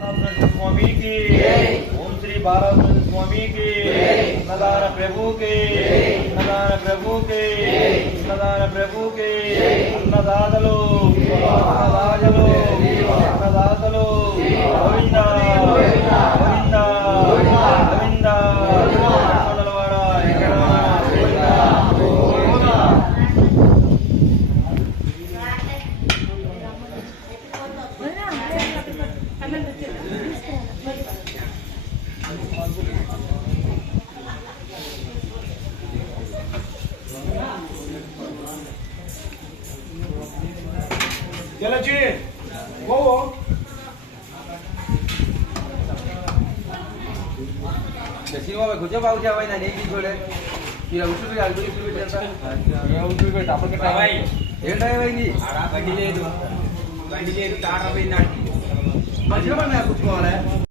स्वामी की ओम श्री बालाकृष्ण स्वामी की अन्नदान प्रभु के अन्नदान प्रभु के अन्नदान प्रभु के अन्नदातलो अन्नदातलो अन्नदातलो गोविंदा गोविंदा गोविंदा मंगलवाड़ा गोविंदा चलो जी वो सिनेमा में घुसे बाबू जावाई ना नहीं की छोड़े ये उसी पे आलू की भी चलता ये उसी पे टापर के टाइम भाई ये टाइम भाई जी बंडी ले दो तार अभी ना मजबूर में कुछ को आ रहा है